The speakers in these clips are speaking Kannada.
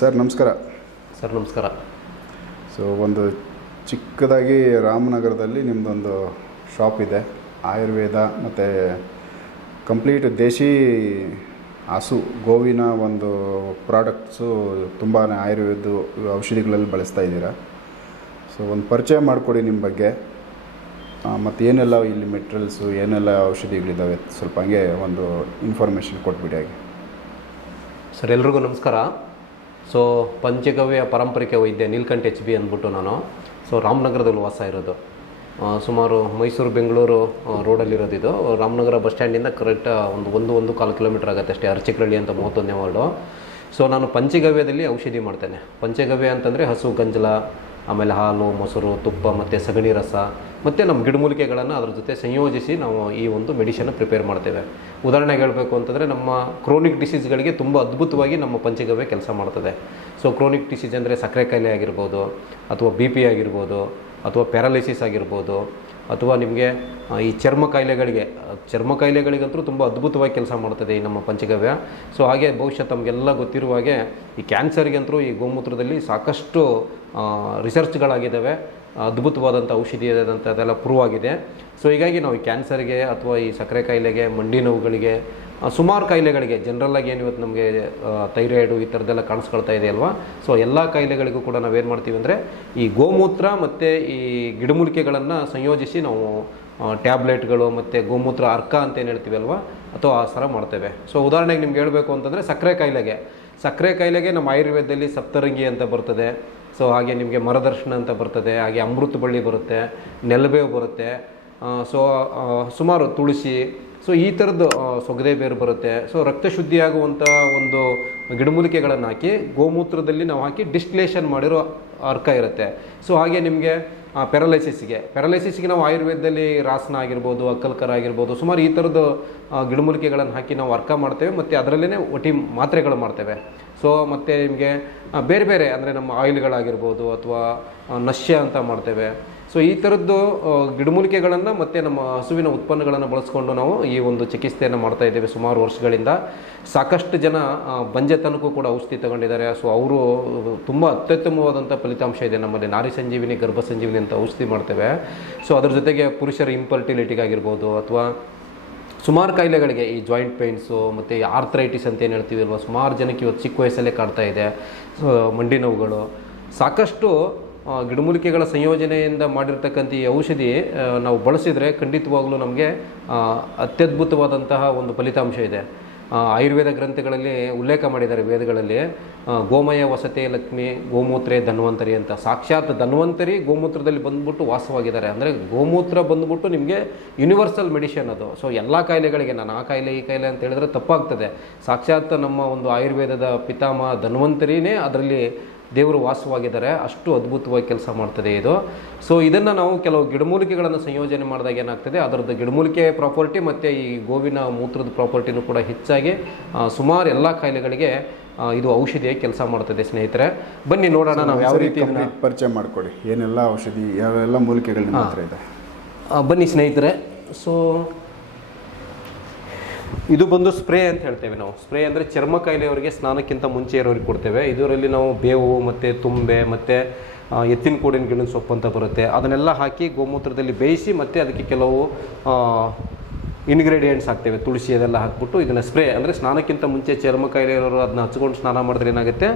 ಸರ್ ನಮಸ್ಕಾರ. ಸರ್ ನಮಸ್ಕಾರ. ಸೊ ಒಂದು ಚಿಕ್ಕದಾಗಿ ರಾಮನಗರದಲ್ಲಿ ನಿಮ್ಮದೊಂದು ಶಾಪ್ ಇದೆ. ಆಯುರ್ವೇದ ಮತ್ತು ಕಂಪ್ಲೀಟ್ ದೇಶಿ ಹಸು ಗೋವಿನ ಒಂದು ಪ್ರಾಡಕ್ಟ್ಸು ತುಂಬಾ ಆಯುರ್ವೇದ ಔಷಧಿಗಳಲ್ಲಿ ಬಳಸ್ತಾ ಇದ್ದೀರಾ? ಸೊ ಒಂದು ಪರಿಚಯ ಮಾಡಿಕೊಡಿ ನಿಮ್ಮ ಬಗ್ಗೆ. ಮತ್ತು ಏನೆಲ್ಲ ಇಲ್ಲಿ ಮೆಟೀರಿಯಲ್ಸು ಏನೆಲ್ಲ ಔಷಧಿಗಳಿದ್ದಾವೆ ಸ್ವಲ್ಪ ಹಂಗೆ ಒಂದು ಇನ್ಫಾರ್ಮೇಷನ್ ಕೊಟ್ಬಿಡಿ ಹಾಗೆ. ಸರ್ ಎಲ್ರಿಗೂ ನಮಸ್ಕಾರ. ಸೊ ಪಂಚಗವ್ಯ ಪಾರಂಪರಿಕ ವೈದ್ಯ ನೀಲ್ಕಂಠ ಎಚ್ ಬಿ ಅಂದ್ಬಿಟ್ಟು ನಾನು. ಸೊ ರಾಮನಗರದಲ್ಲಿ ವಾಸ ಇರೋದು. ಸುಮಾರು ಮೈಸೂರು, ಬೆಂಗಳೂರು ರೋಡಲ್ಲಿರೋದು ಇದು ರಾಮನಗರ ಬಸ್ ಸ್ಟ್ಯಾಂಡಿಂದ ಕರೆಕ್ಟ್ ಒಂದು ಒಂದು ಒಂದು ಕಾಲು ಕಿಲೋಮೀಟರ್ ಆಗುತ್ತೆ ಅಷ್ಟೇ, ಅರ್ಚಿಕರಳ್ಳಿ ಅಂತ ಮೂವತ್ತೊಂದನೇ ವಾರ್ಡು ಸೊ ನಾನು ಪಂಚಗವ್ಯದಲ್ಲಿ ಔಷಧಿ ಮಾಡ್ತೇನೆ. ಪಂಚಗವ್ಯ ಅಂತಂದರೆ ಹಸು, ಗಂಜಲ, ಆಮೇಲೆ ಹಾಲು, ಮೊಸರು, ತುಪ್ಪ ಮತ್ತು ಸಗಣಿ ರಸ. ಮತ್ತು ನಮ್ಮ ಗಿಡಮೂಲಿಕೆಗಳನ್ನು ಅದ್ರ ಜೊತೆ ಸಂಯೋಜಿಸಿ ನಾವು ಈ ಒಂದು ಮೆಡಿಷನ್ನ ಪ್ರಿಪೇರ್ ಮಾಡ್ತೇವೆ. ಉದಾಹರಣೆಗೆ ಹೇಳಬೇಕು ಅಂತಂದರೆ ನಮ್ಮ ಕ್ರೋನಿಕ್ ಡಿಸೀಸ್ಗಳಿಗೆ ತುಂಬ ಅದ್ಭುತವಾಗಿ ನಮ್ಮ ಪಂಚಗವ್ಯ ಕೆಲಸ ಮಾಡ್ತದೆ. ಸೊ ಕ್ರೋನಿಕ್ ಡಿಸೀಸ್ ಅಂದರೆ ಸಕ್ಕರೆ ಕಾಯಿಲೆ ಆಗಿರ್ಬೋದು, ಅಥವಾ ಬಿ ಪಿ ಆಗಿರ್ಬೋದು, ಅಥವಾ ಪ್ಯಾರಾಲಿಸಿಸ್ ಆಗಿರ್ಬೋದು, ಅಥವಾ ನಿಮಗೆ ಈ ಚರ್ಮ ಕಾಯಿಲೆಗಳಿಗೆ ಚರ್ಮ ಕಾಯಿಲೆಗಳಿಗಂತೂ ತುಂಬ ಅದ್ಭುತವಾಗಿ ಕೆಲಸ ಮಾಡ್ತದೆ ಈ ನಮ್ಮ ಪಂಚಗವ್ಯ. ಸೊ ಹಾಗೆ ಬಹುಶಃ ತಮಗೆಲ್ಲ ಗೊತ್ತಿರುವ ಹಾಗೆ ಈ ಕ್ಯಾನ್ಸರ್ಗಂತೂ ಈ ಗೋಮೂತ್ರದಲ್ಲಿ ಸಾಕಷ್ಟು ರಿಸರ್ಚ್ಗಳಾಗಿದ್ದಾವೆ ಅದ್ಭುತವಾದಂಥ ಔಷಧಿ ಅದೆಲ್ಲ ಪ್ರೂವ್ ಆಗಿದೆ ಸೊ ಹೀಗಾಗಿ ನಾವು ಈ ಕ್ಯಾನ್ಸರ್ಗೆ ಅಥವಾ ಈ ಸಕ್ಕರೆ ಕಾಯಿಲೆಗೆ, ಮಂಡಿ ನೋವುಗಳಿಗೆ ಸುಮಾರು ಕಾಯಿಲೆಗಳಿಗೆ ಜನರಲ್ಲಾಗಿ ಏನು ಇವತ್ತು ನಮಗೆ ಥೈರಾಯ್ಡು ಈ ಥರದ್ದೆಲ್ಲ ಕಾಣಿಸ್ಕೊಳ್ತಾ ಇದೆ ಅಲ್ವಾ? ಸೊ ಎಲ್ಲ ಕಾಯಿಲೆಗಳಿಗೂ ಕೂಡ ನಾವೇನು ಮಾಡ್ತೀವಿ ಅಂದರೆ, ಈ ಗೋಮೂತ್ರ ಮತ್ತು ಈ ಗಿಡಮೂಲಿಕೆಗಳನ್ನು ಸಂಯೋಜಿಸಿ ನಾವು ಟ್ಯಾಬ್ಲೆಟ್ಗಳು ಮತ್ತು ಗೋಮೂತ್ರ ಅರ್ಕ ಅಂತ ಏನು ಹೇಳ್ತೀವಿ ಅಲ್ವಾ? ಅಥವಾ ಆ ಥರ ಮಾಡ್ತೇವೆ. ಸೊ ಉದಾಹರಣೆಗೆ ನಿಮ್ಗೆ ಹೇಳಬೇಕು ಅಂತಂದರೆ ಸಕ್ಕರೆ ಕಾಯಿಲೆಗೆ. ಸಕ್ಕರೆ ಕಾಯಿಲೆಗೆ ನಮ್ಮ ಆಯುರ್ವೇದದಲ್ಲಿ ಸಪ್ತರಂಗಿ ಅಂತ ಬರ್ತದೆ. ಸೊ ಹಾಗೆ ನಿಮಗೆ ಮರದರ್ಶನ ಅಂತ ಬರ್ತದೆ, ಹಾಗೆ ಅಮೃತ ಬಳ್ಳಿ ಬರುತ್ತೆ, ನೆಲಬೇವು ಬರುತ್ತೆ ಸೊ ಸುಮಾರು ತುಳಸಿ ಸೊ ಈ ಥರದ್ದು ಸೊಗದೆ ಬೇರು ಬರುತ್ತೆ. ಸೊ ರಕ್ತ ಶುದ್ಧಿಯಾಗುವಂಥ ಒಂದು ಗಿಡಮೂಲಿಕೆಗಳನ್ನು ಹಾಕಿ ಗೋಮೂತ್ರದಲ್ಲಿ ನಾವು ಹಾಕಿ ಡಿಸ್ಟಿಲೇಷನ್ ಮಾಡಿರೋ ಅರ್ಕ ಇರುತ್ತೆ. ಸೊ ಹಾಗೆ ನಿಮಗೆ ಪ್ಯಾರಲೈಸಿಸ್ಗೆ. ಪ್ಯಾರಲೈಸಿಸ್ಗೆ ನಾವು ಆಯುರ್ವೇದದಲ್ಲಿ ರಾಸನ ಆಗಿರ್ಬೋದು, ಅಕ್ಕಲ್ಕರ ಆಗಿರ್ಬೋದು, ಸುಮಾರು ಈ ಥರದ್ದು ಗಿಡಮೂಲಿಕೆಗಳನ್ನು ಹಾಕಿ ನಾವು ಅರ್ಕ ಮಾಡ್ತೇವೆ, ಮತ್ತು ಅದರಲ್ಲೇ ಒಟಿ ಮಾತ್ರೆಗಳು ಮಾಡ್ತೇವೆ. ಸೊ ಮತ್ತು ನಿಮಗೆ ಬೇರೆ ಬೇರೆ ಅಂದರೆ ನಮ್ಮ ಆಯಿಲ್ಗಳಾಗಿರ್ಬೋದು ಅಥವಾ ನಶ್ಯ ಅಂತ ಮಾಡ್ತೇವೆ. ಸೊ ಈ ಥರದ್ದು ಗಿಡಮೂಲಿಕೆಗಳನ್ನು ಮತ್ತು ನಮ್ಮ ಹಸುವಿನ ಉತ್ಪನ್ನಗಳನ್ನು ಬಳಸ್ಕೊಂಡು ನಾವು ಈ ಒಂದು ಚಿಕಿತ್ಸೆಯನ್ನು ಮಾಡ್ತಾ ಇದ್ದೇವೆ ಸುಮಾರು ವರ್ಷಗಳಿಂದ. ಸಾಕಷ್ಟು ಜನ ಬಂಜೆತನಕ್ಕೂ ಕೂಡ ಔಷಧಿ ತಗೊಂಡಿದ್ದಾರೆ. ಸೊ ಅವರು ತುಂಬ ಅತ್ಯುತ್ತಮವಾದಂಥ ಫಲಿತಾಂಶ ಇದೆ ನಮ್ಮಲ್ಲಿ. ನಾರಿ ಸಂಜೀವಿನಿ, ಗರ್ಭ ಸಂಜೀವಿನಿ ಅಂತ ಔಷಧಿ ಮಾಡ್ತೇವೆ. ಸೊ ಅದ್ರ ಜೊತೆಗೆ ಪುರುಷರ ಇಂಪರ್ಟಿಲಿಟಿಗಾಗಿರ್ಬೋದು ಅಥವಾ ಸುಮಾರು ಕಾಯಿಲೆಗಳಿಗೆ ಈ ಜಾಯಿಂಟ್ ಪೇಯ್ನ್ಸು ಮತ್ತು ಆರ್ಥ್ರೈಟಿಸ್ ಅಂತ ಏನು ಹೇಳ್ತೀವಿ ಅಲ್ವಾ, ಸುಮಾರು ಜನಕ್ಕೆ ಇವತ್ತು ಚಿಕ್ಕ ವಯಸ್ಸಲ್ಲೇ ಕಾಡ್ತಾ ಇದೆ. ಮಂಡಿ ನೋವುಗಳು. ಸಾಕಷ್ಟು ಗಿಡಮೂಲಿಕೆಗಳ ಸಂಯೋಜನೆಯಿಂದ ಮಾಡಿರ್ತಕ್ಕಂಥ ಈ ಔಷಧಿ ನಾವು ಬಳಸಿದರೆ ಖಂಡಿತವಾಗಲೂ ನಮಗೆ ಅತ್ಯದ್ಭುತವಾದಂತಹ ಒಂದು ಫಲಿತಾಂಶ ಇದೆ. ಆಯುರ್ವೇದ ಗ್ರಂಥಗಳಲ್ಲಿ ಉಲ್ಲೇಖ ಮಾಡಿದ್ದಾರೆ ವೇದಗಳಲ್ಲಿ. ಗೋಮಯ ವಸತಿ ಲಕ್ಷ್ಮಿ, ಗೋಮೂತ್ರೆ ಧನ್ವಂತರಿ ಅಂತ. ಸಾಕ್ಷಾತ್ ಧನ್ವಂತರಿ ಗೋಮೂತ್ರದಲ್ಲಿ ಬಂದ್ಬಿಟ್ಟು ವಾಸವಾಗಿದ್ದಾರೆ. ಅಂದರೆ ಗೋಮೂತ್ರ ಬಂದ್ಬಿಟ್ಟು ನಿಮಗೆ ಯೂನಿವರ್ಸಲ್ ಮೆಡಿಷನ್ ಅದು. ಸೊ ಎಲ್ಲ ಕಾಯಿಲೆಗಳಿಗೆ, ನಾನು ಆ ಕಾಯಿಲೆ, ಈ ಕಾಯಿಲೆ ಅಂತ ಹೇಳಿದ್ರೆ ತಪ್ಪಾಗ್ತದೆ. ಸಾಕ್ಷಾತ್ ನಮ್ಮ ಒಂದು ಆಯುರ್ವೇದದ ಪಿತಾಮಹ ಧನ್ವಂತರಿನೇ ಅದರಲ್ಲಿ ದೇವರು ವಾಸವಾಗಿದ್ದಾರೆ ಅಷ್ಟು ಅದ್ಭುತವಾಗಿ ಕೆಲಸ ಮಾಡ್ತದೆ ಇದು. ಸೊ ಇದನ್ನು ನಾವು ಕೆಲವು ಗಿಡಮೂಲಿಕೆಗಳನ್ನು ಸಂಯೋಜನೆ ಮಾಡಿದಾಗ ಏನಾಗ್ತದೆ ಅದರದ್ದು ಗಿಡಮೂಲಿಕೆ ಪ್ರಾಪರ್ಟಿ ಮತ್ತು ಈ ಗೋವಿನ ಮೂತ್ರದ ಪ್ರಾಪರ್ಟಿನೂ ಕೂಡ ಹೆಚ್ಚಾಗಿ ಸುಮಾರು ಎಲ್ಲ ಕಾಯಿಲೆಗಳಿಗೆ ಇದು ಔಷಧಿಯಾಗಿ ಕೆಲಸ ಮಾಡ್ತದೆ ಸ್ನೇಹಿತರೆ. ಬನ್ನಿ ನೋಡೋಣ ನಾವು ಯಾವ ರೀತಿ ಪರಿಚಯ ಮಾಡಿಕೊಡಿ ಏನೆಲ್ಲ ಔಷಧಿ ಯಾವೆಲ್ಲ ಮೂಲಿಕೆಗಳನ್ನ ನಿಮ್ಮ ಹತ್ರ ಇದೆ ಬನ್ನಿ ಸ್ನೇಹಿತರೆ. ಸೊ ಇದು ಬಂದು ಸ್ಪ್ರೇ ಅಂತ ಹೇಳ್ತೇವೆ ನಾವು. ಸ್ಪ್ರೇ ಅಂದರೆ ಚರ್ಮ ಕಾಯಿಲೆಯವರಿಗೆ ಸ್ನಾನಕ್ಕಿಂತ ಮುಂಚೆ ಇರೋರಿಗೆ ಕೊಡ್ತೇವೆ. ಇದರಲ್ಲಿ ನಾವು ಬೇವು ಮತ್ತು ತುಂಬೆ ಮತ್ತು ಎತ್ತಿನ ಕೂಡಿನ ಗಿಡದ ಸೊಪ್ಪು ಅಂತ ಬರುತ್ತೆ. ಅದನ್ನೆಲ್ಲ ಹಾಕಿ ಗೋಮೂತ್ರದಲ್ಲಿ ಬೇಯಿಸಿ ಮತ್ತು ಅದಕ್ಕೆ ಕೆಲವು ಇನ್ಗ್ರೀಡಿಯೆಂಟ್ಸ್ ಹಾಕ್ತೇವೆ. ತುಳಸಿ ಅದೆಲ್ಲ ಹಾಕ್ಬಿಟ್ಟು ಇದನ್ನು ಸ್ಪ್ರೇ ಅಂದರೆ ಸ್ನಾನಕ್ಕಿಂತ ಮುಂಚೆ ಚರ್ಮ ಕಾಯಿಲೆ ಇರೋರು ಅದನ್ನ ಹಚ್ಕೊಂಡು ಸ್ನಾನ ಮಾಡಿದ್ರೆ ಏನಾಗುತ್ತೆ?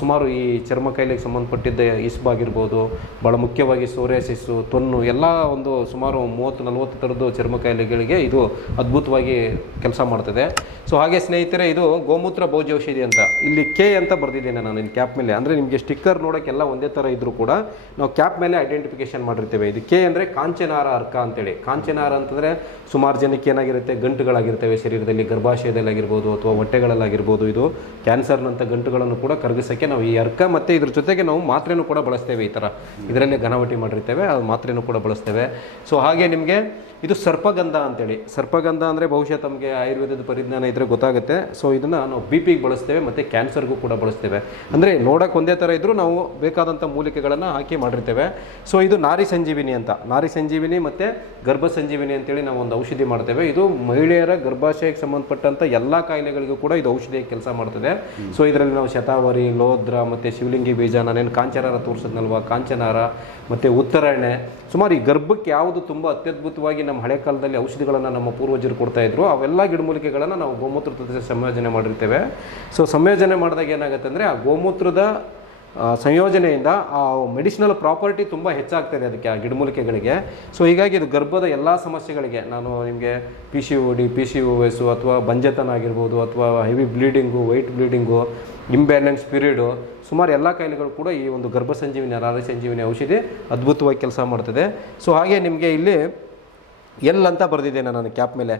ಸುಮಾರು ಈ ಚರ್ಮ ಕಾಯಿಲೆಗೆ ಸಂಬಂಧಪಟ್ಟಿದ್ದ ಇಸ್ಬಾಗಿರ್ಬೋದು ಭಾಳ ಮುಖ್ಯವಾಗಿ ಸೋರಿಯಾಸಿಸ್ಸು ತೊನ್ನು, ಎಲ್ಲ ಒಂದು ಸುಮಾರು ಮೂವತ್ತು, ನಲವತ್ತು ಥರದ್ದು ಚರ್ಮ ಕಾಯಿಲೆಗಳಿಗೆ ಇದು ಅದ್ಭುತವಾಗಿ ಕೆಲಸ ಮಾಡ್ತದೆ. ಸೊ ಹಾಗೆ ಸ್ನೇಹಿತರೆ, ಇದು ಗೋಮೂತ್ರ ಭೋಜ್ಯ ಔಷಧಿ ಅಂತ. ಇಲ್ಲಿ ಕೆ ಅಂತ ಬರೆದಿದ್ದೇನೆ ನಾನು ನಿನ್ನ ಕ್ಯಾಪ್ ಮೇಲೆ. ಅಂದರೆ ನಿಮಗೆ ಸ್ಟಿಕ್ಕರ್ ನೋಡೋಕ್ಕೆಲ್ಲ ಒಂದೇ ಥರ ಇದ್ದರೂ ಕೂಡ ನಾವು ಕ್ಯಾಪ್ ಮೇಲೆ ಐಡೆಂಟಿಫಿಕೇಶನ್ ಮಾಡಿರ್ತೇವೆ. ಇದು ಕೆ ಅಂದರೆ ಕಾಂಚನಾರ ಅರ್ಕ ಅಂತೇಳಿ. ಕಾಂಚನಾರ ಅಂತಂದರೆ ಸುಮಾರು ಜನಕ್ಕೆ ಏನಾಗಿರುತ್ತೆ? ಗಂಟುಗಳಾಗಿರ್ತವೆ. ಶರೀರದಲ್ಲಿ ಗರ್ಭಾಶಯದಲ್ಲಿ ಆಗಿರ್ಬೋದು ಅಥವಾ ಹೊಟ್ಟೆಗಳಲ್ಲಾಗಿರ್ಬೋದು. ಇದು ಕ್ಯಾನ್ಸರ್ನಂಥ ಗಂಟುಗಳನ್ನು ಕೂಡ ಕರಗಿಸೋಕ್ಕೆ ನಾವು ಈ ಅರ್ಕ ಮತ್ತು ಇದ್ರ ಜೊತೆಗೆ ನಾವು ಮಾತ್ರೆನೂ ಕೂಡ ಬಳಸ್ತೇವೆ ಈ ಥರ ಇದರಲ್ಲಿ ಘನವಟಿ ಮಾಡಿರ್ತೇವೆ, ಅದು ಮಾತ್ರೆನೂ ಕೂಡ ಬಳಸ್ತೇವೆ. ಸೊ ಹಾಗೆ ನಿಮಗೆ ಇದು ಸರ್ಪಗಂಧ ಅಂತೇಳಿ. ಸರ್ಪಗಂಧ ಅಂದರೆ ಬಹುಶಃ ತಮಗೆ ಆಯುರ್ವೇದದ ಪರಿಜ್ಞಾನ ಇದ್ದರೆ ಗೊತ್ತಾಗುತ್ತೆ. ಸೊ ಇದನ್ನು ನಾವು ಬಿ ಪಿಗೆ ಬಳಸ್ತೇವೆ ಮತ್ತು ಕ್ಯಾನ್ಸರ್ಗೂ ಕೂಡ ಬಳಸ್ತೇವೆ. ಅಂದರೆ ನೋಡೋಕೆ ಒಂದೇ ಥರ ಇದ್ದರೂ ನಾವು ಬೇಕಾದಂಥ ಮೂಲಿಕೆಗಳನ್ನು ಹಾಕಿ ಮಾಡಿರ್ತೇವೆ. ಸೊ ಇದು ನಾರಿ ಸಂಜೀವಿನಿ ಅಂತ. ನಾರಿ ಸಂಜೀವಿನಿ ಮತ್ತು ಗರ್ಭ ಸಂಜೀವಿನಿ ಅಂತೇಳಿ ನಾವು ಒಂದು ಔಷಧಿ ಮಾಡ್ತೇವೆ. ಇದು ಮಹಿಳೆಯರ ಗರ್ಭಾಶಯಕ್ಕೆ ಸಂಬಂಧಪಟ್ಟಂಥ ಎಲ್ಲ ಕಾಯಿಲೆಗಳಿಗೂ ಕೂಡ ಇದು ಔಷಧಿಯ ಕೆಲಸ ಮಾಡ್ತದೆ. ಸೊ ಇದರಲ್ಲಿ ನಾವು ಶತಾವರಿ ಲೋದ್ರ, ಮತ್ತು ಶಿವಲಿಂಗಿ ಬೀಜ ನಾನೇನು ಕಾಂಚನಾರ ತೋರಿಸಿದ್ನಲ್ವ? ಕಾಂಚನಾರ, ಮತ್ತು ಉತ್ತರಾಯಣೆ. ಸುಮಾರು ಈ ಗರ್ಭಕ್ಕೆ ಯಾವುದು ತುಂಬ ಅತ್ಯದ್ಭುತವಾಗಿ ನಮ್ಮ ಹಳೆ ಕಾಲದಲ್ಲಿ ಔಷಧಿಗಳನ್ನು ನಮ್ಮ ಪೂರ್ವಜರು ಕೊಡ್ತಾ ಇದ್ರು. ಅವೆಲ್ಲ ಗಿಡಮೂಲಿಕೆಗಳನ್ನು ನಾವು ಗೋಮೂತ್ರದ ಜೊತೆ ಸಂಯೋಜನೆ ಮಾಡಿರ್ತೇವೆ. ಸೊ ಸಂಯೋಜನೆ ಮಾಡಿದಾಗ ಏನಾಗುತ್ತೆ ಅಂದರೆ ಆ ಗೋಮೂತ್ರದ ಸಂಯೋಜನೆಯಿಂದ ಆ ಮೆಡಿಸಿನಲ್ ಪ್ರಾಪರ್ಟಿ ತುಂಬ ಹೆಚ್ಚಾಗ್ತದೆ ಅದಕ್ಕೆ ಆ ಗಿಡಮೂಲಿಕೆಗಳಿಗೆ. ಸೊ ಹೀಗಾಗಿ ಇದು ಗರ್ಭದ ಎಲ್ಲ ಸಮಸ್ಯೆಗಳಿಗೆ ನಾನು ನಿಮಗೆ P C O D P C O S ಅಥವಾ ಬಂಜತನ ಆಗಿರ್ಬೋದು ಅಥವಾ heavy bleeding white bleeding imbalance period ಸುಮಾರು ಎಲ್ಲ ಕಾಯಿಲೆಗಳು ಕೂಡ ಈ ಒಂದು ಗರ್ಭ ಸಂಜೀವಿನಿ ನಾರಿ ಸಂಜೀವಿನಿ ಔಷಧಿ ಅದ್ಭುತವಾಗಿ ಕೆಲಸ ಮಾಡ್ತದೆ. ಸೊ ಹಾಗೆ ನಿಮಗೆ ಇಲ್ಲಿ ಎಲ್ ಅಂತ ಬರೆದಿದ್ದೇನೆ ನಾನು ಕ್ಯಾಪ್ ಮೇಲೆ.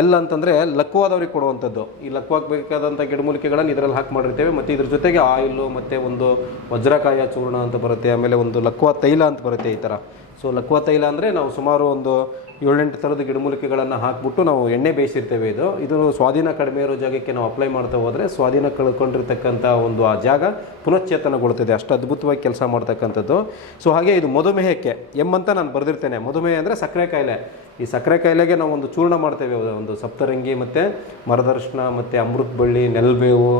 ಎಲ್ ಅಂತಂದರೆ ಲಕ್ವಾದವ್ರಿಗೆ ಕೊಡುವಂಥದ್ದು. ಈ ಲಕ್ವಾಗಬೇಕಾದಂಥ ಗಿಡಮೂಲಿಕೆಗಳನ್ನು ಇದರಲ್ಲಿ ಹಾಕಿ ಮಾಡಿರ್ತೇವೆ. ಮತ್ತು ಇದ್ರ ಜೊತೆಗೆ ಆಯಿಲು, ಮತ್ತು ಒಂದು ವಜ್ರಕಾಯ ಚೂರ್ಣ ಅಂತ ಬರುತ್ತೆ, ಆಮೇಲೆ ಒಂದು ಲಕ್ವಾ ತೈಲ ಅಂತ ಬರುತ್ತೆ ಈ ಥರ. ಸೊ ಲಕ್ವಾ ತೈಲ ಅಂದರೆ ನಾವು ಸುಮಾರು ಒಂದು ಏಳೆಂಟು ಥರದ ಗಿಡಮೂಲಿಕೆಗಳನ್ನು ಹಾಕ್ಬಿಟ್ಟು ನಾವು ಎಣ್ಣೆ ಬೇಯಿಸಿರ್ತೇವೆ ಇದು. ಇದು ಸ್ವಾಧೀನ ಕಡಿಮೆ ಇರೋ ಜಾಗಕ್ಕೆ ನಾವು ಅಪ್ಲೈ ಮಾಡ್ತಾ ಹೋದರೆ ಸ್ವಾಧೀನ ಕಳ್ಕೊಂಡಿರ್ತಕ್ಕಂಥ ಒಂದು ಆ ಜಾಗ ಪುನಶ್ಚೇತನಗೊಳ್ತದೆ ಅಷ್ಟು ಅದ್ಭುತವಾಗಿ ಕೆಲಸ ಮಾಡ್ತಕ್ಕಂಥದ್ದು. ಸೊ ಹಾಗೆ ಇದು ಮಧುಮೇಹಕ್ಕೆ, ಎಂ ಅಂತ ನಾನು ಬರೆದಿರ್ತೇನೆ. ಮಧುಮೇಹ ಅಂದರೆ ಸಕ್ಕರೆ ಕಾಯಿಲೆ. ಈ ಸಕ್ಕರೆ ಕಾಯಿಲೆಗೆ ನಾವು ಒಂದು ಚೂರ್ಣ ಮಾಡ್ತೇವೆ. ಒಂದು ಸಪ್ತರಂಗಿ ಮತ್ತು ಮರದರ್ಶನ ಮತ್ತು ಅಮೃತ ಬಳ್ಳಿ, ನೆಲಬೇವು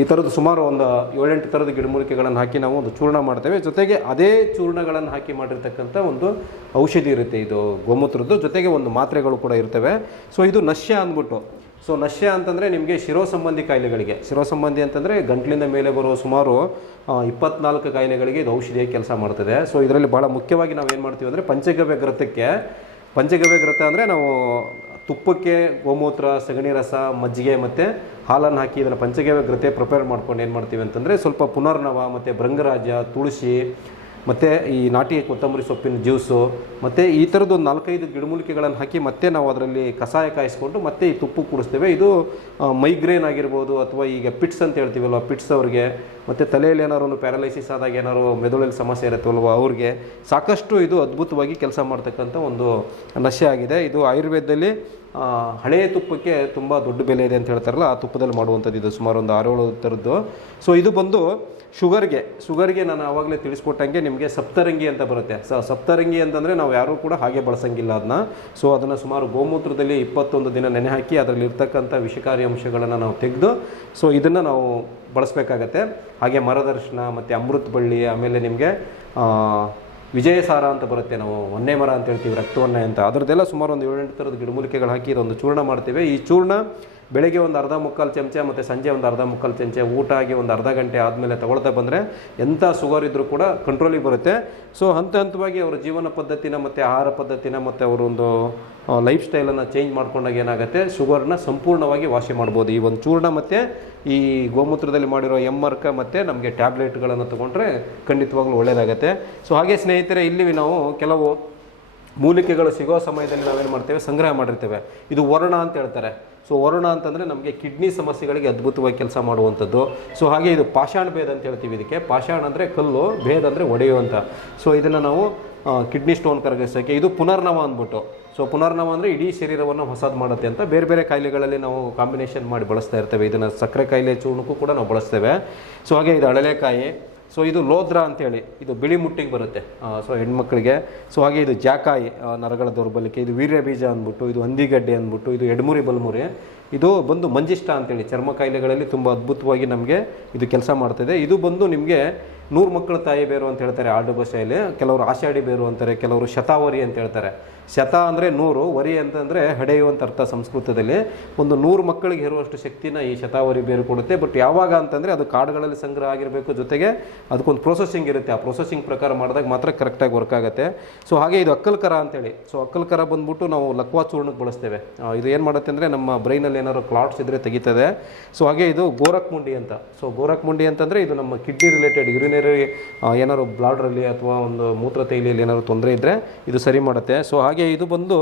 ಈ ಥರದ್ದು ಸುಮಾರು ಒಂದು ಏಳೆಂಟು ಥರದ ಗಿಡಮೂಲಿಕೆಗಳನ್ನು ಹಾಕಿ ನಾವು ಒಂದು ಚೂರ್ಣ ಮಾಡ್ತೇವೆ. ಜೊತೆಗೆ ಅದೇ ಚೂರ್ಣಗಳನ್ನು ಹಾಕಿ ಮಾಡಿರ್ತಕ್ಕಂಥ ಒಂದು ಔಷಧಿ ಇರುತ್ತೆ ಇದು, ಗೋಮೂತ್ರದ್ದು. ಜೊತೆಗೆ ಒಂದು ಮಾತ್ರೆಗಳು ಕೂಡ ಇರ್ತವೆ. ಸೊ ಇದು ನಶ್ಯ ಅಂದ್ಬಿಟ್ಟು. ಸೊ ನಶ್ಯ ಅಂತಂದರೆ ನಿಮಗೆ ಶಿರೋ ಸಂಬಂಧಿ ಕಾಯಿಲೆಗಳಿಗೆ. ಶಿರೋ ಸಂಬಂಧಿ ಅಂತಂದರೆ ಗಂಟ್ಲಿನ ಮೇಲೆ ಬರುವ ಸುಮಾರು ಇಪ್ಪತ್ನಾಲ್ಕು ಕಾಯಿಲೆಗಳಿಗೆ ಇದು ಔಷಧಿಯಾಗಿ ಕೆಲಸ ಮಾಡ್ತದೆ. ಸೊ ಇದರಲ್ಲಿ ಭಾಳ ಮುಖ್ಯವಾಗಿ ನಾವು ಏನು ಮಾಡ್ತೀವಿ ಅಂದರೆ ಪಂಚಗವ್ಯ ಗ್ರತಕ್ಕೆ ಪಂಚಗವ್ಯ ಗ್ರತ ಅಂದರೆ ನಾವು ತುಪ್ಪಕ್ಕೆ ಗೋಮೂತ್ರ, ಸಗಣಿ ರಸ, ಮಜ್ಜಿಗೆ ಮತ್ತು ಹಾಲನ್ನು ಹಾಕಿ ಇದನ್ನು ಪಂಚಗವ್ಯ ಗ್ರತೆ ಪ್ರಿಪೇರ್ ಮಾಡ್ಕೊಂಡು ಏನು ಮಾಡ್ತೀವಿ ಅಂತಂದರೆ ಸ್ವಲ್ಪ ಪುನರ್ನವ ಮತ್ತು ಭೃಂಗರಾಜ ತುಳಸಿ ಮತ್ತು ಈ ನಾಟಿ ಕೊತ್ತಂಬರಿ ಸೊಪ್ಪಿನ ಜ್ಯೂಸು, ಮತ್ತು ಈ ಥರದ್ದು ಒಂದು ನಾಲ್ಕೈದು ಗಿಡಮೂಲಿಕೆಗಳನ್ನು ಹಾಕಿ ಮತ್ತೆ ನಾವು ಅದರಲ್ಲಿ ಕಷಾಯ ಕಾಯಿಸ್ಕೊಂಡು ಮತ್ತೆ ಈ ತುಪ್ಪು ಕುಡಿಸ್ತೇವೆ. ಇದು ಮೈಗ್ರೇನ್ ಆಗಿರ್ಬೋದು ಅಥವಾ ಈಗ ಪಿಟ್ಸ್ ಅಂತ ಹೇಳ್ತೀವಲ್ವ, ಪಿಟ್ಸ್ ಅವ್ರಿಗೆ, ಮತ್ತು ತಲೆಯಲ್ಲಿ ಏನಾದ್ರು ಪ್ಯಾರಲೈಸಿಸ್ ಆದಾಗ ಏನಾದ್ರು ಮೆದುಳಲ್ಲಿ ಸಮಸ್ಯೆ ಇರುತ್ತಲ್ವ ಅವ್ರಿಗೆ, ಸಾಕಷ್ಟು ಇದು ಅದ್ಭುತವಾಗಿ ಕೆಲಸ ಮಾಡ್ತಕ್ಕಂಥ ಒಂದು ನಶೆ ಆಗಿದೆ. ಇದು ಆಯುರ್ವೇದದಲ್ಲಿ ಹಳೆಯ ತುಪ್ಪಕ್ಕೆ ತುಂಬ ದೊಡ್ಡ ಬೆಲೆ ಇದೆ ಅಂತ ಹೇಳ್ತಾರಲ್ಲ, ಆ ತುಪ್ಪದಲ್ಲಿ ಮಾಡುವಂಥದ್ದು ಇದು ಸುಮಾರು ಒಂದು ಆರೇಳು ಥರದ್ದು ಸೊ ಇದು ಬಂದು ಶುಗರ್ಗೆ ಶುಗರ್ಗೆ ನಾನು ಆವಾಗಲೇ ತಿಳಿಸ್ಕೊಟ್ಟಂಗೆ ನಿಮಗೆ ಸಪ್ತರಂಗಿ ಅಂತ ಬರುತ್ತೆ. ಸೊ ಸಪ್ತರಂಗಿ ಅಂತಂದರೆ ನಾವು ಯಾರೂ ಕೂಡ ಹಾಗೆ ಬಳಸಂಗಿಲ್ಲ ಅದನ್ನ ಸೊ ಅದನ್ನು ಸುಮಾರು ಗೋಮೂತ್ರದಲ್ಲಿ ಇಪ್ಪತ್ತೊಂದು ದಿನ ನೆನೆ ಹಾಕಿ ಅದರಲ್ಲಿ ಇರ್ತಕ್ಕಂಥ ವಿಷಕಾರಿ ಅಂಶಗಳನ್ನು ನಾವು ತೆಗೆದು ಸೊ ಇದನ್ನು ನಾವು ಬಳಸಬೇಕಾಗತ್ತೆ. ಹಾಗೆ ಮರದರ್ಶನ ಮತ್ತು ಅಮೃತ ಬಳ್ಳಿ, ಆಮೇಲೆ ನಿಮಗೆ ವಿಜಯಸಾರ ಅಂತ ಬರುತ್ತೆ. ನಾವು ಒನ್ನೆ ಮರ ಅಂತ ಹೇಳ್ತೀವಿ, ರಕ್ತವನ್ನೇ ಅಂತ. ಅದರದ್ದೆಲ್ಲ ಸುಮಾರು ಒಂದು ಏಳೆಂಟು ಥರದ ಗಿಡಮೂಲಿಕೆಗಳು ಹಾಕಿ ಇದೊಂದು ಚೂರ್ಣ ಮಾಡ್ತೇವೆ. ಈ ಚೂರ್ಣ ಬೆಳಗ್ಗೆ ಒಂದು ಅರ್ಧ ಮುಕ್ಕಾಲು ಚಮಚ ಮತ್ತು ಸಂಜೆ ಒಂದು ಅರ್ಧ ಮುಕ್ಕಾಲು ಚಮಚ ಊಟ ಆಗಿ ಒಂದು ಅರ್ಧ ಗಂಟೆ ಆದಮೇಲೆ ತಗೊಳ್ತಾ ಬಂದರೆ ಎಂಥ ಶುಗರ್ ಇದ್ದರೂ ಕೂಡ ಕಂಟ್ರೋಲಿಗೆ ಬರುತ್ತೆ. ಸೊ ಹಂತ ಹಂತವಾಗಿ ಅವರ ಜೀವನ ಪದ್ಧತಿನ ಮತ್ತು ಆಹಾರ ಪದ್ಧತಿನ ಮತ್ತು ಅವರೊಂದು ಲೈಫ್ ಸ್ಟೈಲನ್ನು ಚೇಂಜ್ ಮಾಡ್ಕೊಂಡಾಗ ಏನಾಗುತ್ತೆ? ಶುಗರ್ನ ಸಂಪೂರ್ಣವಾಗಿ ವಾಸಿ ಮಾಡ್ಬೋದು. ಈ ಒಂದು ಚೂರ್ಣ ಮತ್ತು ಈ ಗೋಮೂತ್ರದಲ್ಲಿ ಮಾಡಿರೋ ಎಮ್ಮರ್ಕ ಮತ್ತು ನಮಗೆ ಟ್ಯಾಬ್ಲೆಟ್ಗಳನ್ನು ತೊಗೊಂಡ್ರೆ ಖಂಡಿತವಾಗ್ಲೂ ಒಳ್ಳೆಯದಾಗುತ್ತೆ ಸೊ ಹಾಗೆ ಸ್ನೇಹಿತರೆ, ಇಲ್ಲಿ ನಾವು ಕೆಲವು ಮೂಲಿಕೆಗಳು ಸಿಗೋ ಸಮಯದಲ್ಲಿ ನಾವೇನು ಮಾಡ್ತೇವೆ? ಸಂಗ್ರಹ ಮಾಡಿರ್ತೇವೆ. ಇದು ವರ್ಣ ಅಂತ ಹೇಳ್ತಾರೆ. ಸೊ ವರ್ಣ ಅಂತಂದರೆ ನಮಗೆ ಕಿಡ್ನಿ ಸಮಸ್ಯೆಗಳಿಗೆ ಅದ್ಭುತವಾಗಿ ಕೆಲಸ ಮಾಡುವಂಥದ್ದು. ಸೊ ಹಾಗೆ ಇದು ಪಾಷಾಣ ಭೇದ ಅಂತ ಹೇಳ್ತೀವಿ ಇದಕ್ಕೆ. ಪಾಷಾಣ ಅಂದರೆ ಕಲ್ಲು, ಭೇದ ಅಂದರೆ ಒಡೆಯುವಂಥ ಸೊ ಇದನ್ನು ನಾವು ಕಿಡ್ನಿ ಸ್ಟೋನ್ ಕರಗಿಸೋಕ್ಕೆ ಇದು ಪುನರ್ನವ ಅಂದ್ಬಿಟ್ಟು. ಸೊ ಪುನರ್ನವ ಅಂದರೆ ಇಡೀ ಶರೀರವನ್ನು ಹೊಸದು ಮಾಡುತ್ತೆ ಅಂತ ಬೇರೆ ಬೇರೆ ಕಾಯಿಲೆಗಳಲ್ಲಿ ನಾವು ಕಾಂಬಿನೇಷನ್ ಮಾಡಿ ಬಳಸ್ತಾ ಇರ್ತೇವೆ. ಇದನ್ನು ಸಕ್ಕರೆ ಕಾಯಿಲೆ ಚೂರ್ಣಕ್ಕೂ ಕೂಡ ನಾವು ಬಳಸ್ತೇವೆ. ಸೊ ಹಾಗೆ ಇದು ಅಳಲೆಕಾಯಿ. ಸೊ ಇದು ಲೋದ್ರ ಅಂತೇಳಿ, ಇದು ಬಿಳಿ ಮುಟ್ಟಿಗೆ ಬರುತ್ತೆ ಸೊ ಹೆಣ್ಮಕ್ಳಿಗೆ. ಸೊ ಹಾಗೆ ಇದು ಜಾಕಾಯಿ ನರಗಳ ದೌರ್ಬಲ್ಯಕ್ಕೆ, ಇದು ವೀರ್ಯ ಬೀಜ ಅಂದ್ಬಿಟ್ಟು, ಇದು ಹಂದಿಗಡ್ಡೆ ಅಂದ್ಬಿಟ್ಟು, ಇದು ಎಡ್ಮುರಿ ಬಲ್ಮುರಿ. ಇದು ಬಂದು ಮಂಜಿಷ್ಟ ಅಂತೇಳಿ, ಚರ್ಮ ಕಾಯಿಲೆಗಳಲ್ಲಿ ತುಂಬ ಅದ್ಭುತವಾಗಿ ನಮಗೆ ಇದು ಕೆಲಸ ಮಾಡ್ತದೆ. ಇದು ಬಂದು ನಿಮಗೆ ನೂರು ಮಕ್ಕಳ ತಾಯಿ ಬೇರು ಅಂತ ಹೇಳ್ತಾರೆ ಆಡು ಭಾಷೆಯಲ್ಲಿ ಕೆಲವರು ಆಷಾಢಿ ಬೇರು ಅಂತಾರೆ, ಕೆಲವರು ಶತಾವರಿ ಅಂತ ಹೇಳ್ತಾರೆ. ಶತ ಅಂದರೆ ನೂರು, ವರಿ ಅಂತಂದರೆ ಹಡೆಯುವಂಥ ಅರ್ಥ ಸಂಸ್ಕೃತದಲ್ಲಿ. ಒಂದು ನೂರು ಮಕ್ಕಳಿಗೆ ಇರುವಷ್ಟು ಶಕ್ತಿನ ಈ ಶತಾವರಿ ಬೇರು ಕೊಡುತ್ತೆ. ಬಟ್ ಯಾವಾಗ ಅಂತಂದರೆ ಅದು ಕಾಡುಗಳಲ್ಲಿ ಸಂಗ್ರಹ ಆಗಿರಬೇಕು ಜೊತೆಗೆ ಅದಕ್ಕೊಂದು ಪ್ರೊಸೆಸಿಂಗ್ ಇರುತ್ತೆ. ಆ ಪ್ರೊಸೆಸಿಂಗ್ ಪ್ರಕಾರ ಮಾಡಿದಾಗ ಮಾತ್ರ ಕರೆಕ್ಟಾಗಿ ವರ್ಕ್ ಆಗುತ್ತೆ. ಸೊ ಹಾಗೆ ಇದು ಅಕ್ಕಲ್ಕರ ಅಂತೇಳಿ. ಸೊ ಅಕ್ಕಲ್ಕರ ಬಂದ್ಬಿಟ್ಟು ನಾವು ಲಕ್ವಾ ಚೂರ್ಣಕ್ಕೆ ಬಳಸ್ತೇವೆ. ಇದು ಏನು ಮಾಡುತ್ತೆ ಅಂದರೆ ನಮ್ಮ ಬ್ರೈನಲ್ಲಿ ಏನಾದ್ರು ಕ್ಲಾಟ್ಸ್ ಇದ್ದರೆ ತೆಗಿತದೆ. ಸೊ ಹಾಗೆ ಇದು ಗೋರಕ್ ಮುಂಡಿ ಅಂತ. ಸೊ ಗೋರಕ್ ಮುಂಡಿ ಅಂತಂದರೆ ಇದು ನಮ್ಮ ಕಿಡ್ನಿ ರಿಲೇಟೆಡ್ ಯುರಿನರಿ ಏನಾದ್ರು ಬ್ಲಾಡ್ರಲ್ಲಿ ಅಥವಾ ಒಂದು ಮೂತ್ರ ತೈಲಿಯಲ್ಲಿ ಏನಾದ್ರು ತೊಂದರೆ ಇದ್ದರೆ ಇದು ಸರಿ ಮಾಡುತ್ತೆ. ಸೊ ಹಾಗೆ ಇದು ಬಂದು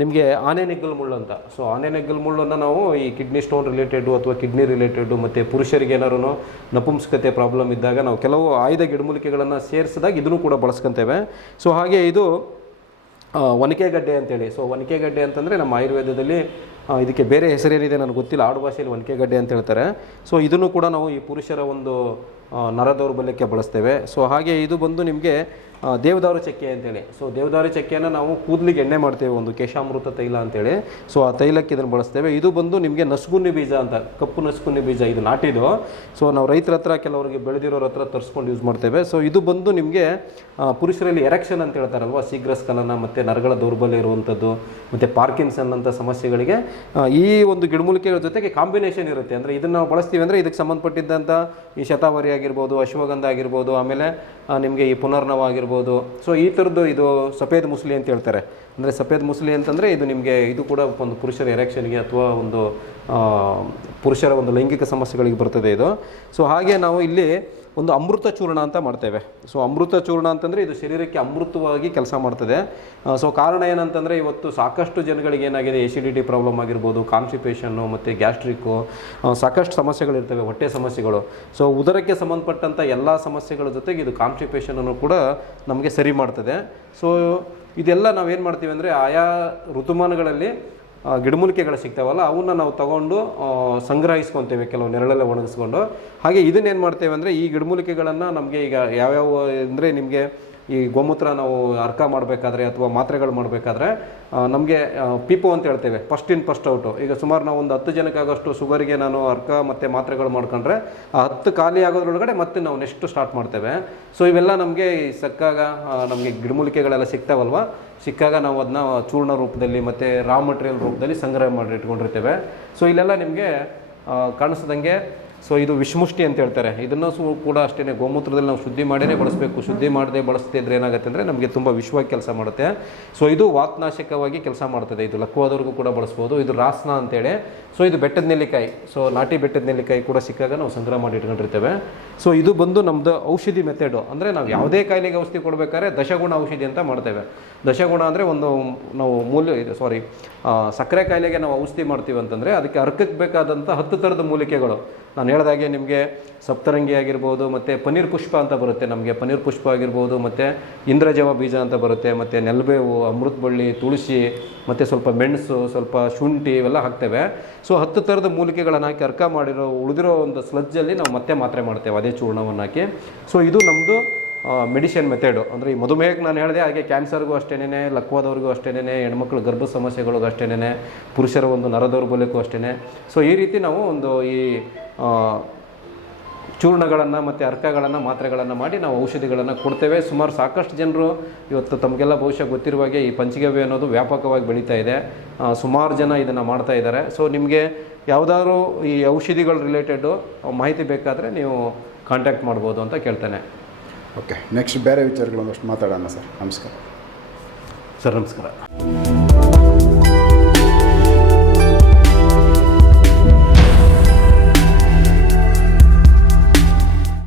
ನಿಮಗೆ ಆನೆ ನೆಗ್ಗಲ್ ಮುಳ್ಳು ಅಂತ. ಸೊ ಆನೆ ನೆಗ್ಗಲ್ ಮುಳ್ಳನ್ನು ನಾವು ಈ ಕಿಡ್ನಿ ಸ್ಟೋನ್ ರಿಲೇಟೆಡು ಅಥವಾ ಕಿಡ್ನಿ ರಿಲೇಟೆಡು ಮತ್ತು ಪುರುಷರಿಗೆ ಏನಾರು ನಪುಂಸಕತೆ ಪ್ರಾಬ್ಲಮ್ ಇದ್ದಾಗ ನಾವು ಕೆಲವು ಆಯ್ದ ಗಿಡಮೂಲಿಕೆಗಳನ್ನು ಸೇರಿಸಿದಾಗ ಇದನ್ನು ಕೂಡ ಬಳಸ್ಕೊತೇವೆ. ಸೊ ಹಾಗೆ ಇದು ಒನಕೆಗಡ್ಡೆ ಅಂತೇಳಿ. ಸೊ ಒನಕೆಗಡ್ಡೆ ಅಂತಂದರೆ ನಮ್ಮ ಆಯುರ್ವೇದದಲ್ಲಿ ಇದಕ್ಕೆ ಬೇರೆ ಹೆಸರೇನಿದೆ ನನಗೆ ಗೊತ್ತಿಲ್ಲ. ಆಡು ಭಾಷೆಯಲ್ಲಿ ಒನಕೆಗಡ್ಡೆ ಅಂತ ಹೇಳ್ತಾರೆ. ಸೊ ಇದನ್ನು ಕೂಡ ನಾವು ಈ ಪುರುಷರ ಒಂದು ನರ ದೌರ್ಬಲ್ಯಕ್ಕೆ ಬಳಸ್ತೇವೆ. ಸೊ ಹಾಗೆ ಇದು ಬಂದು ನಿಮಗೆ ದೇವದಾರು ಚಕ್ಕೆ ಅಂತೇಳಿ. ಸೊ ದೇವದಾರು ಚಕ್ಕೆಯನ್ನು ನಾವು ಕೂದಲಿಗೆ ಎಣ್ಣೆ ಮಾಡ್ತೇವೆ, ಒಂದು ಕೇಶಾಮೃತ ತೈಲ ಅಂತೇಳಿ. ಸೊ ಆ ತೈಲಕ್ಕೆ ಇದನ್ನು ಬಳಸ್ತೇವೆ. ಇದು ಬಂದು ನಿಮಗೆ ನಸುಗುನ್ನಿ ಬೀಜ ಅಂತ, ಕಪ್ಪು ನಸುಗುನ್ನಿ ಬೀಜ ಇದು ನಾಟಿದು ಸೊ ನಾವು ರೈತರ ಹತ್ರ, ಕೆಲವರಿಗೆ ಬೆಳೆದಿರೋರ ಹತ್ರ ತರಿಸ್ಕೊಂಡು ಯೂಸ್ ಮಾಡ್ತೇವೆ. ಸೊ ಇದು ಬಂದು ನಿಮಗೆ ಪುರುಷರಲ್ಲಿ ಎರೆಕ್ಷನ್ ಅಂತ ಹೇಳ್ತಾರಲ್ವ? ಸೀಗ್ರಸ್ಕಲನ ಮತ್ತು ನರಗಳ ದೌರ್ಬಲ್ಯ ಇರುವಂಥದ್ದು, ಮತ್ತು ಪಾರ್ಕಿನ್ಸನ್ ಅಂತ ಸಮಸ್ಯೆಗಳಿಗೆ ಈ ಒಂದು ಗಿಡಮೂಲಿಕೆಗಳ ಜೊತೆಗೆ ಕಾಂಬಿನೇಷನ್ ಇರುತ್ತೆ. ಅಂದರೆ ಇದನ್ನು ನಾವು ಬಳಸ್ತೀವಿ ಅಂದರೆ ಇದಕ್ಕೆ ಸಂಬಂಧಪಟ್ಟಿದ್ದಂಥ ಈ ಶತಾವರಿ ಆಗಿರ್ಬೋದು, ಅಶ್ವಗಂಧ ಆಗಿರ್ಬೋದು, ಆಮೇಲೆ ನಿಮಗೆ ಈ ಪುನರ್ನವ ಆಗಿರ್ಬೋದು ಸೊ ಈ ಥರದ್ದು ಇದು ಸಫೇದ್ ಮುಸ್ಲಿ ಅಂತ ಹೇಳ್ತಾರೆ. ಅಂದರೆ ಸಫೇದ್ ಮುಸ್ಲಿ ಅಂತಂದರೆ ಇದು ನಿಮಗೆ ಇದು ಕೂಡ ಒಂದು ಪುರುಷರ ಎರೆಕ್ಷನ್ಗೆ ಅಥವಾ ಒಂದು ಪುರುಷರ ಒಂದು ಲೈಂಗಿಕ ಸಮಸ್ಯೆಗಳಿಗೆ ಬರ್ತದೆ ಇದು. ಸೊ ಹಾಗೆ ನಾವು ಇಲ್ಲಿ ಒಂದು ಅಮೃತ ಚೂರ್ಣ ಅಂತ ಮಾಡ್ತೇವೆ. ಸೊ ಅಮೃತ ಚೂರ್ಣ ಅಂತಂದರೆ ಇದು ಶರೀರಕ್ಕೆ ಅಮೃತವಾಗಿ ಕೆಲಸ ಮಾಡ್ತದೆ. ಸೊ ಕಾರಣ ಏನಂತಂದರೆ ಇವತ್ತು ಸಾಕಷ್ಟು ಜನಗಳಿಗೆ ಏನಾಗಿದೆ ಎಸಿಡಿಟಿ ಪ್ರಾಬ್ಲಮ್ ಆಗಿರ್ಬೋದು ಕಾನ್ಸ್ಟಿಪೇಷನ್ನು ಮತ್ತು ಗ್ಯಾಸ್ಟ್ರಿಕ್ಕು ಸಾಕಷ್ಟು ಸಮಸ್ಯೆಗಳಿರ್ತವೆ, ಹೊಟ್ಟೆ ಸಮಸ್ಯೆಗಳು. ಸೊ ಉದರಕ್ಕೆ ಸಂಬಂಧಪಟ್ಟಂಥ ಎಲ್ಲ ಸಮಸ್ಯೆಗಳ ಜೊತೆಗೆ ಇದು ಕಾನ್ಸ್ಟಿಪೇಷನನ್ನು ಕೂಡ ನಮಗೆ ಸರಿ ಮಾಡ್ತದೆ. ಸೊ ಇದೆಲ್ಲ ನಾವೇನು ಮಾಡ್ತೀವಿ ಅಂದರೆ ಆಯಾ ಋತುಮಾನಗಳಲ್ಲಿ ಗಿಡಮೂಲಿಕೆಗಳು ಸಿಗ್ತಾವಲ್ಲ, ಅವನ್ನ ನಾವು ತಗೊಂಡು ಸಂಗ್ರಹಿಸ್ಕೊತೇವೆ ಕೆಲವು ನೆರಳೆಲ್ಲ ಒಣಗಿಸ್ಕೊಂಡು. ಹಾಗೆ ಇದನ್ನೇನು ಮಾಡ್ತೇವೆ ಅಂದರೆ ಈ ಗಿಡಮೂಲಿಕೆಗಳನ್ನು ನಮಗೆ ಈಗ ಯಾವ್ಯಾವ ಅಂದರೆ ನಿಮಗೆ ಈ ಗೋಮೂತ್ರ ನಾವು ಅರ್ಕ ಮಾಡಬೇಕಾದ್ರೆ ಅಥವಾ ಮಾತ್ರೆಗಳು ಮಾಡಬೇಕಾದ್ರೆ ನಮಗೆ ಪಿಪೋ ಅಂತ ಹೇಳ್ತೇವೆ ಫಸ್ಟ್ ಇನ್ ಫಸ್ಟ್ ಔಟು ಈಗ ಸುಮಾರು ನಾವು ಒಂದು ಹತ್ತು ಜನಕ್ಕಾಗಷ್ಟು ಶುಗರಿಗೆ ನಾನು ಅರ್ಕ ಮತ್ತು ಮಾತ್ರೆಗಳು ಮಾಡ್ಕೊಂಡ್ರೆ, ಆ ಹತ್ತು ಖಾಲಿ ಆಗೋದ್ರೊಳಗಡೆ ಮತ್ತೆ ನಾವು ನೆಕ್ಸ್ಟ್ ಸ್ಟಾರ್ಟ್ ಮಾಡ್ತೇವೆ. ಸೊ ಇವೆಲ್ಲ ನಮಗೆ ಸಕ್ಕಾಗ ನಮಗೆ ಗಿಡಮೂಲಿಕೆಗಳೆಲ್ಲ ಸಿಗ್ತಾವಲ್ವ? ಸಿಕ್ಕಾಗ ನಾವು ಅದನ್ನ ಚೂರ್ಣ ರೂಪದಲ್ಲಿ ಮತ್ತು ರಾ ಮಟೀರಿಯಲ್ ರೂಪದಲ್ಲಿ ಸಂಗ್ರಹ ಮಾಡಿ ಇಟ್ಕೊಂಡಿರ್ತೇವೆ ಸೊ ಇಲ್ಲೆಲ್ಲ ನಿಮಗೆ ಕಾಣಿಸ್ದಂಗೆ ಸೊ ಇದು ವಿಷಮುಷ್ಟಿ ಅಂತ ಹೇಳ್ತಾರೆ. ಇದನ್ನು ಸು ಕೂಡ ಅಷ್ಟೇ ಗೋಮೂತ್ರದಲ್ಲಿ ನಾವು ಶುದ್ಧಿ ಮಾಡಿನೇ ಬಳಸಬೇಕು. ಶುದ್ಧಿ ಮಾಡದೆ ಬಳಸದೇ ಇದ್ರೆ ಏನಾಗುತ್ತೆ ಅಂದರೆ ನಮಗೆ ತುಂಬ ವಿಷವಾಗಿ ಕೆಲಸ ಮಾಡುತ್ತೆ. ಸೊ ಇದು ವಾತ್ನಾಶಕವಾಗಿ ಕೆಲಸ ಮಾಡ್ತದೆ. ಇದು ಲಕ್ವಾದವರೆಗೂ ಕೂಡ ಬಳಸ್ಬೋದು. ಇದು ರಾಸ್ನ ಅಂತೇಳಿ. ಸೊ ಇದು ಬೆಟ್ಟದ ನೆಲ್ಲಿಕಾಯಿ. ಸೊ ನಾಟಿ ಬೆಟ್ಟದ ನೆಲ್ಲಿಕಾಯಿ ಕೂಡ ಸಿಕ್ಕಾಗ ನಾವು ಸಂಗ್ರಹ ಮಾಡಿ ಇಟ್ಕೊಂಡಿರ್ತೇವೆ. ಸೊ ಇದು ಬಂದು ನಮ್ಮದು ಔಷಧಿ ಮೆಥಡು ಅಂದರೆ ನಾವು ಯಾವುದೇ ಕಾಯಿಲೆಗೆ ಔಷಧಿ ಕೊಡಬೇಕಾದ್ರೆ ದಶಗುಣ ಔಷಧಿ ಅಂತ ಮಾಡ್ತೇವೆ. ದಶಗುಣ ಅಂದರೆ ಒಂದು ನಾವು ಮೂಲ್ಯ ಇದು ಸಾರಿ ಸಕ್ಕರೆ ಕಾಯಿಲೆಗೆ ನಾವು ಔಷಧಿ ಮಾಡ್ತೀವಿ ಅಂತಂದರೆ ಅದಕ್ಕೆ ಅರ್ಕಕ್ಕೆ ಬೇಕಾದಂಥ ಹತ್ತು ಥರದ ಮೂಲಿಕೆಗಳು. ನಾನು ಹೇಳಿದಾಗೆ ನಿಮಗೆ ಸಪ್ತರಂಗಿ ಆಗಿರ್ಬೋದು, ಮತ್ತು ಪನ್ನೀರ್ ಪುಷ್ಪ ಅಂತ ಬರುತ್ತೆ ನಮಗೆ. ಪನ್ನೀರ್ ಪುಷ್ಪ ಆಗಿರ್ಬೋದು, ಮತ್ತು ಇಂದ್ರಜವ ಬೀಜ ಅಂತ ಬರುತ್ತೆ, ಮತ್ತು ನೆಲ್ಬೇವು, ಅಮೃತ ಬಳ್ಳಿ, ತುಳಸಿ, ಮತ್ತು ಸ್ವಲ್ಪ ಮೆಣಸು, ಸ್ವಲ್ಪ ಶುಂಠಿ ಇವೆಲ್ಲ ಹಾಕ್ತೇವೆ. ಸೊ ಹತ್ತು ಥರದ ಮೂಲಿಕೆಗಳನ್ನು ಹಾಕಿ ಅರ್ಕ ಮಾಡಿರೋ, ಉಳಿದಿರೋ ಒಂದು ಸ್ಲಜ್ಜಲ್ಲಿ ನಾವು ಮತ್ತೆ ಮಾತ್ರೆ ಮಾಡ್ತೇವೆ, ಅದೇ ಚೂರ್ಣವನ್ನು ಹಾಕಿ. ಸೊ ಇದು ನಮ್ಮದು ಮೆಡಿಷನ್ ಮೆಥಡು ಅಂದರೆ ಈ ಮಧುಮೇಹಕ್ಕೆ ನಾನು ಹೇಳಿದೆ, ಹಾಗೆ ಕ್ಯಾನ್ಸರ್ಗೂ ಅಷ್ಟೇನೆ ಲಕ್ವಾದವ್ರಿಗೂ ಅಷ್ಟೇನೆ ಹೆಣ್ಮಕ್ಳು ಗರ್ಭ ಸಮಸ್ಯೆಗಳಿಗೂ ಅಷ್ಟೇನೆ ಪುರುಷರ ಒಂದು ನರದೌರ್ಬಲ್ಯಕ್ಕೂ ಅಷ್ಟೇ ಸೊ ಈ ರೀತಿ ನಾವು ಒಂದು ಈ ಚೂರ್ಣಗಳನ್ನು ಮತ್ತು ಅರ್ಕಗಳನ್ನು ಮಾತ್ರೆಗಳನ್ನು ಮಾಡಿ ನಾವು ಔಷಧಿಗಳನ್ನು ಕೊಡ್ತೇವೆ. ಸುಮಾರು ಸಾಕಷ್ಟು ಜನರು ಇವತ್ತು ತಮಗೆಲ್ಲ ಬಹುಶಃ ಗೊತ್ತಿರುವ ಹಾಗೆ ಈ ಪಂಚಗವ್ಯ ಅನ್ನೋದು ವ್ಯಾಪಕವಾಗಿ ಬೆಳೀತಾ ಇದೆ. ಸುಮಾರು ಜನ ಇದನ್ನು ಮಾಡ್ತಾ ಇದ್ದಾರೆ. ಸೊ ನಿಮಗೆ ಯಾವುದಾದ್ರೂ ಈ ಔಷಧಿಗಳು ರಿಲೇಟೆಡು ಮಾಹಿತಿ ಬೇಕಾದರೆ ನೀವು ಕಾಂಟ್ಯಾಕ್ಟ್ ಮಾಡ್ಬೋದು ಅಂತ ಕೇಳ್ತೇನೆ. ಓಕೆ ನೆಕ್ಸ್ಟ್ ಬೇರೆ ವಿಚಾರಗಳು ಒಂದಷ್ಟು ಮಾತಾಡೋಣ ಸರ್. ನಮಸ್ಕಾರ. ಸರ್ ನಮಸ್ಕಾರ.